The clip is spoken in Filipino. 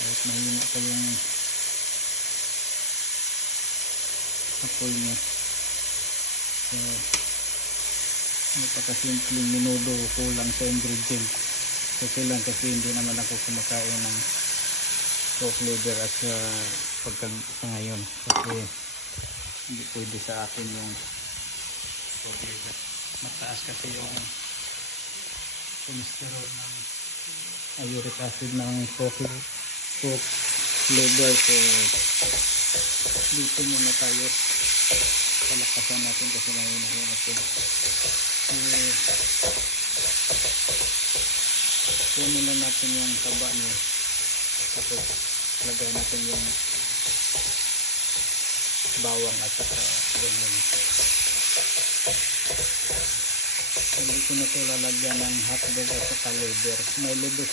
kahit mahina pa yung apoy niya. So napakasimpleng minudo, kulang sa ingredient. Okay lang kasi hindi naman ako kumakain ng pork liver at sa ngayon kasi hindi pwede sa akin yung pork liver. Mataas kasi yung cholesterol ng uric acid ng pork liver. So dito muna tayo, palakasan natin kasi mahina yung atin. Kunin na natin yung taba niya, tapos lagay natin yung bawang at saka onion. Hindi ko na ito lalagyan ng hotdog at saka liver. May liver